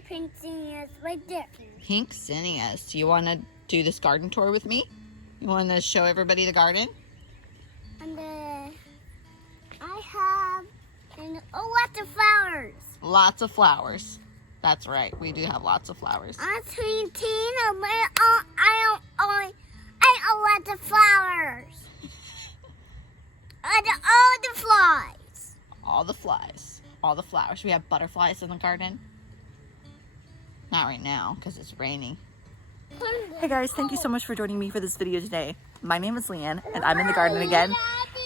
the pink zinnias right there. Pink zinnias. Do you want to do this garden tour with me? You want to show everybody the garden? And I have lots of flowers. Lots of flowers. That's right. We do have lots of flowers. I'm 13. I lots of flowers. And all the flies. All the flies. All the flowers. We have butterflies in the garden. Not right now because it's raining. Hey guys, thank you so much for joining me for this video today. My name is Leanne and I'm in the garden again.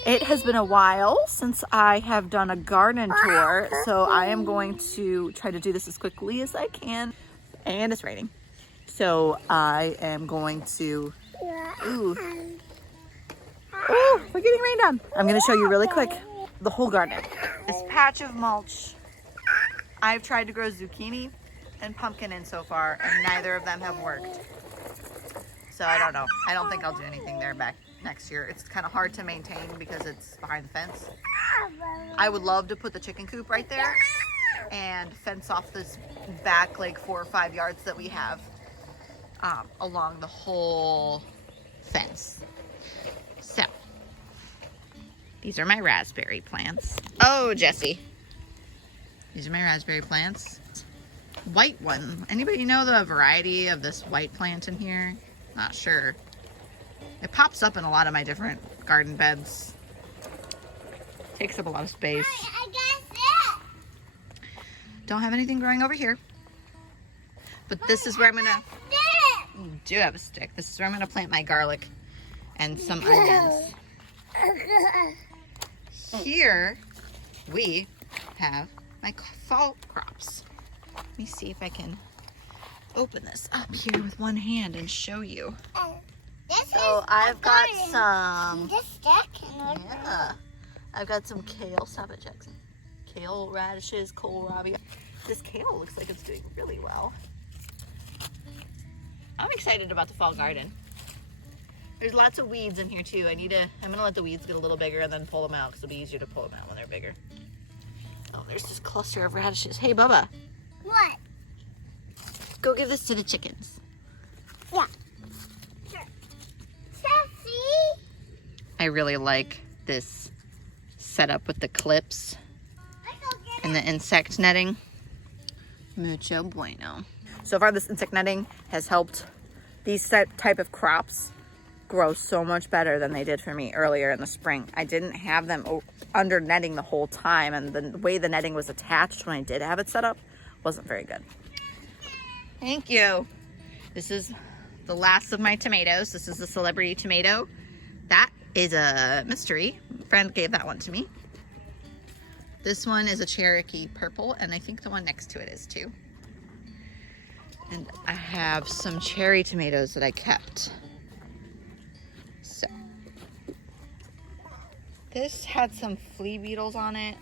It has been a while since I have done a garden tour, so I am going to try to do this as quickly as I can. And it's raining. So I am going to... Ooh, we're getting rained on. I'm going to show you really quick the whole garden. This patch of mulch. I've tried to grow zucchini and pumpkin in so far, and neither of them have worked. So I don't know. I don't think I'll do anything there back next year. It's kind of hard to maintain because it's behind the fence. I would love to put the chicken coop right there and fence off this back like 4 or 5 yards that we have along the whole fence. So these are my raspberry plants. Oh, Jesse. These are my raspberry plants. White one. Anybody know the variety of this white plant in here? Not sure. It pops up in a lot of my different garden beds. Takes up a lot of space. I got it. Don't have anything growing over here. But this is where I'm gonna... You do have a stick. This is where I'm gonna plant my garlic and some onions. Here we have my fall crops. Let me see if I can open this up here with one hand and show you. So I've got some, I've got some kale. Stop it, Jackson. Kale, radishes, kohlrabi. This kale looks like it's doing really well. I'm excited about the fall garden. There's lots of weeds in here too. I'm gonna let the weeds get a little bigger and then pull them out because it'll be easier to pull them out when they're bigger. Oh, there's this cluster of radishes. Hey, Bubba. What? Go give this to the chickens. Yeah. Sure. Sassy. I really like this setup with the clips and the insect netting. Mucho bueno. So far, this insect netting has helped these type of crops grow so much better than they did for me earlier in the spring. I didn't have them under netting the whole time, and the way the netting was attached when I did have it set up wasn't very good. Thank you. This is the last of my tomatoes. This is the celebrity tomato. That is a mystery. A friend gave that one to me. This one is a Cherokee purple, and I think the one next to it is too. And I have some cherry tomatoes that I kept. So this had some flea beetles on it,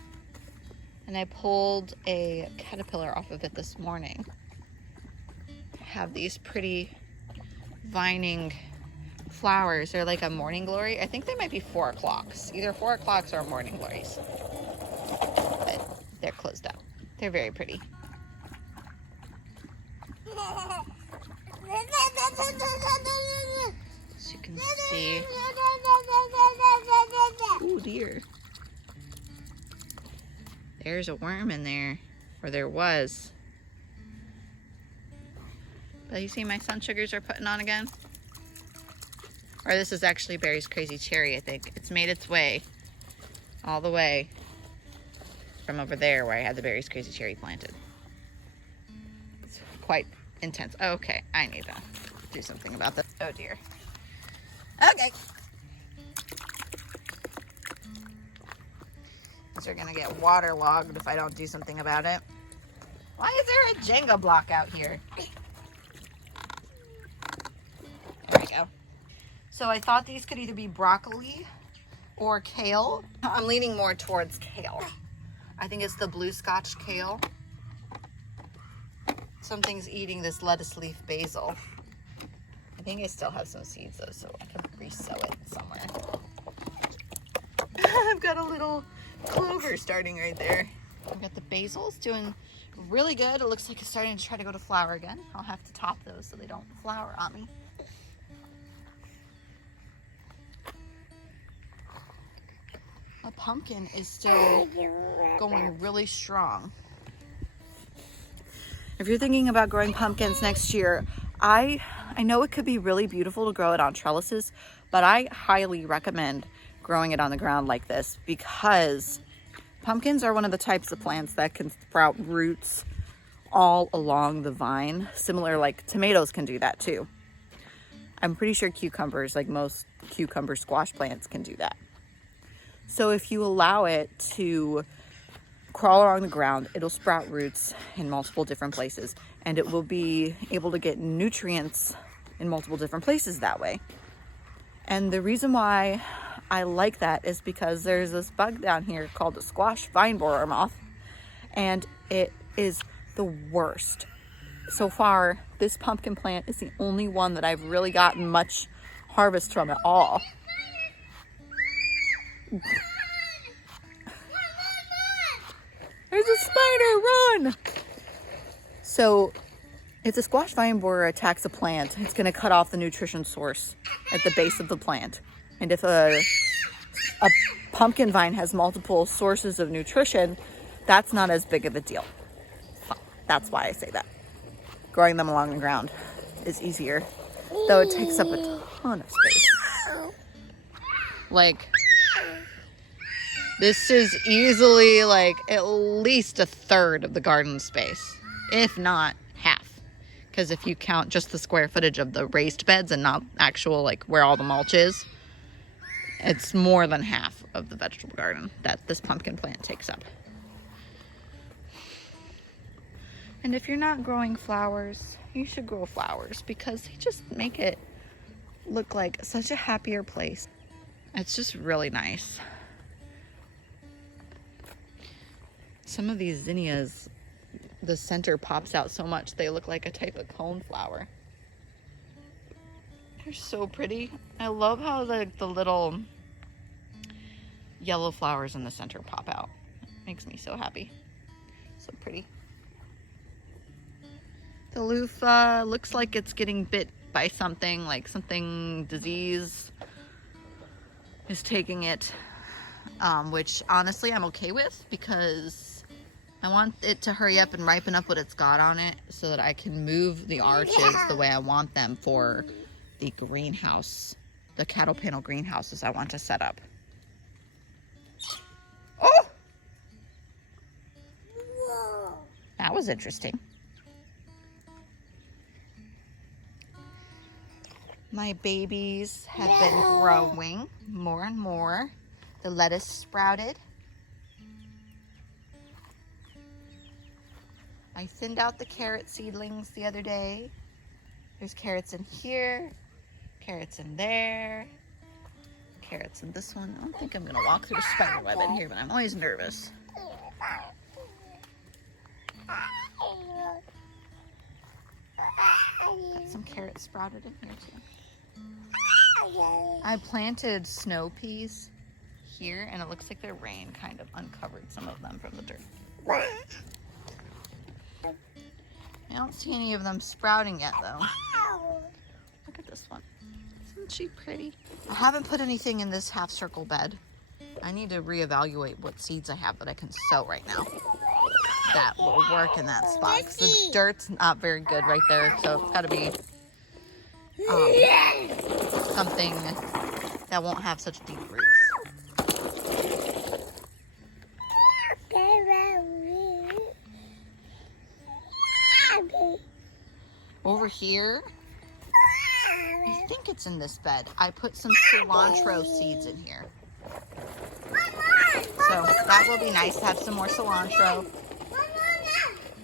and I pulled a caterpillar off of it this morning. I have these pretty vining flowers. They're like a morning glory. I think they might be 4 o'clocks. Either 4 o'clocks or morning glories. But they're closed up. They're very pretty. As you can see. Oh dear. There's a worm in there, or there was. But you see my sun sugars are putting on again? Or this is actually Barry's Crazy Cherry, I think. It's made its way all the way from over there where I had the Barry's Crazy Cherry planted. It's quite intense. Okay, I need to do something about this. Oh dear. Okay. These are gonna get waterlogged if I don't do something about it. Why is there a Jenga block out here? There we go. So I thought these could either be broccoli or kale. I'm leaning more towards kale. I think it's the blue scotch kale. Something's eating this lettuce leaf basil. I think I still have some seeds though, so I can resow it somewhere. I've got a little clover starting right there. I've got the basils doing really good. It looks like it's starting to try to go to flower again. I'll have to top those so they don't flower on me. A pumpkin is still going really strong. If you're thinking about growing pumpkins next year, I know it could be really beautiful to grow it on trellises, but I highly recommend growing it on the ground like this because pumpkins are one of the types of plants that can sprout roots all along the vine. Similar, like tomatoes can do that too. I'm pretty sure cucumbers, like most cucumber squash plants, can do that. So if you allow it to crawl along the ground, it'll sprout roots in multiple different places, and it will be able to get nutrients in multiple different places that way. And the reason why I like that is because there's this bug down here called the squash vine borer moth, and it is the worst. So far, this pumpkin plant is the only one that I've really gotten much harvest from at all. There's a spider, run! So if the squash vine borer attacks a plant, it's going to cut off the nutrition source at the base of the plant. And if a pumpkin vine has multiple sources of nutrition, that's not as big of a deal. That's why I say that. Growing them along the ground is easier, though it takes up a ton of space. Like, this is easily like at least a third of the garden space, if not half. Because if you count just the square footage of the raised beds and not actual, like, where all the mulch is, it's more than half of the vegetable garden that this pumpkin plant takes up. And if you're not growing flowers, you should grow flowers because they just make it look like such a happier place. It's just really nice. Some of these zinnias, the center pops out so much they look like a type of coneflower. They're so pretty. I love how the little yellow flowers in the center pop out. It makes me so happy. So pretty. The loofah looks like it's getting bit by something, like something disease is taking it, which honestly I'm okay with because I want it to hurry up and ripen up what it's got on it so that I can move the arches the way I want them for the greenhouse, the cattle panel greenhouses I want to set up. Oh! Whoa. That was interesting. My babies have been growing more and more. The lettuce sprouted. I thinned out the carrot seedlings the other day. There's carrots in here, carrots in there, carrots in this one. I don't think I'm gonna walk through a spider web in here, but I'm always nervous. Got some carrots sprouted in here too. I planted snow peas here, and it looks like the rain kind of uncovered some of them from the dirt. I don't see any of them sprouting yet, though. Look at this one. Isn't she pretty? I haven't put anything in this half circle bed. I need to reevaluate what seeds I have that I can sow right now. That will work in that spot. 'Cause the dirt's not very good right there, so it's got to be something that won't have such deep roots. Over here, I think it's in this bed. I put some cilantro seeds in here. So that will be nice to have some more cilantro.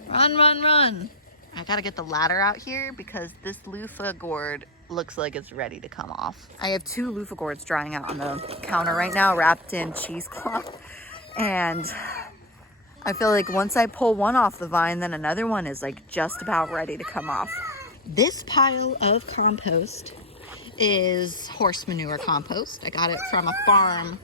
Run, run, run. I gotta get the ladder out here because this loofah gourd looks like it's ready to come off. I have 2 loofah gourds drying out on the counter right now, wrapped in cheesecloth. And I feel like once I pull one off the vine, then another one is like just about ready to come off. This pile of compost is horse manure compost. I got it from a farm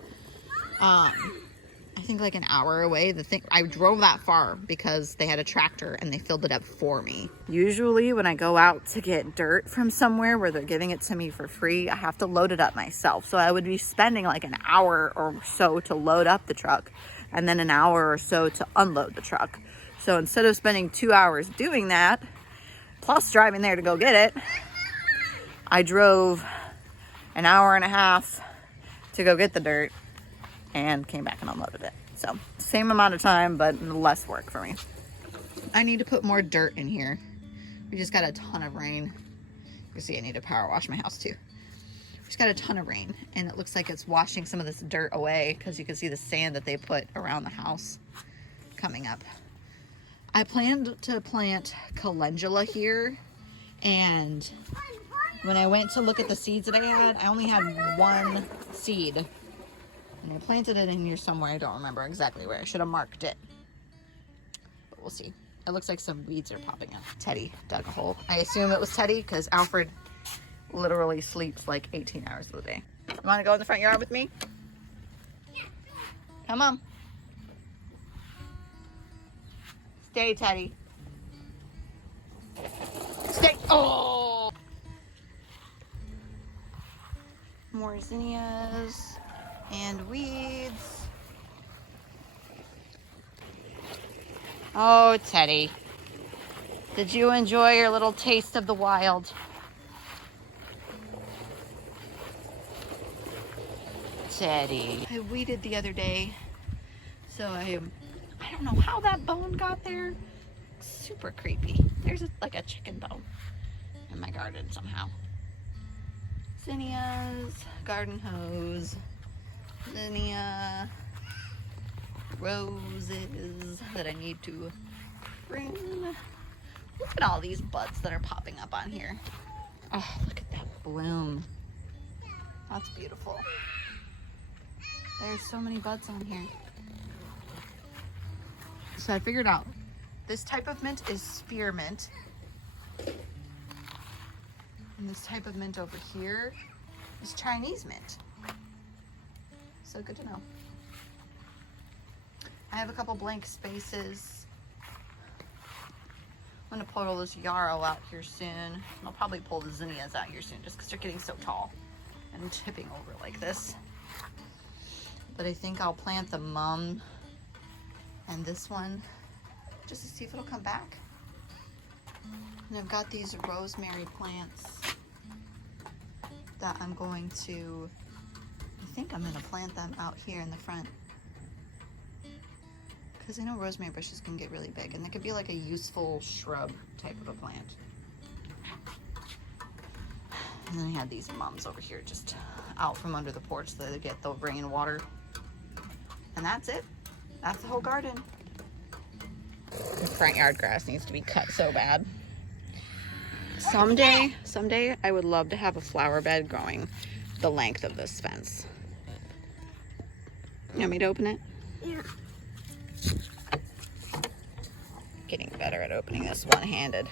I think like an hour away. I drove that far because they had a tractor and they filled it up for me. Usually when I go out to get dirt from somewhere where they're giving it to me for free, I have to load it up myself. So I would be spending like an hour or so to load up the truck and then an hour or so to unload the truck. So instead of spending 2 hours doing that, plus driving there to go get it, I drove an hour and a half to go get the dirt and came back and unloaded it. So same amount of time, but less work for me. I need to put more dirt in here. We just got a ton of rain. You can see I need to power wash my house too. We just got a ton of rain and it looks like it's washing some of this dirt away because you can see the sand that they put around the house coming up. I planned to plant calendula here, and when I went to look at the seeds that I had, I only had one seed. And I planted it in here somewhere. I don't remember exactly where. I should have marked it. But we'll see. It looks like some weeds are popping up. Teddy dug a hole. I assume it was Teddy because Alfred literally sleeps like 18 hours of the day. You want to go in the front yard with me? Come on. Stay, Teddy. Stay. Oh! More zinnias and weeds. Oh, Teddy. Did you enjoy your little taste of the wild? Teddy. I weeded the other day, so I don't know how that bone got there. Super creepy. There's like a chicken bone in my garden somehow. Zinnias, garden hose, zinnia, roses that I need to prune. Look at all these buds that are popping up on here. Oh, look at that bloom. That's beautiful. There's so many buds on here. So I figured out this type of mint is spearmint. And this type of mint over here is Chinese mint. So good to know. I have a couple blank spaces. I'm gonna pull this yarrow out here soon. And I'll probably pull the zinnias out here soon just because they're getting so tall and tipping over like this. But I think I'll plant the mum and this one just to see if it'll come back. And I've got these rosemary plants that I'm going to, I think I'm gonna plant them out here in the front. Because I know rosemary bushes can get really big and they could be like a useful shrub type of a plant. And then I had these mums over here just out from under the porch so they get the rainwater. And that's it. That's the whole garden. The front yard grass needs to be cut so bad. Someday I would love to have a flower bed growing the length of this fence. You want me to open it? Yeah. Getting better at opening this one-handed.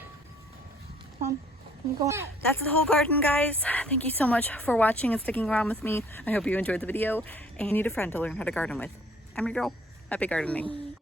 Come on, can you go on? That's the whole garden, guys. Thank you so much for watching and sticking around with me. I hope you enjoyed the video and you need a friend to learn how to garden with. I'm your girl. Happy gardening.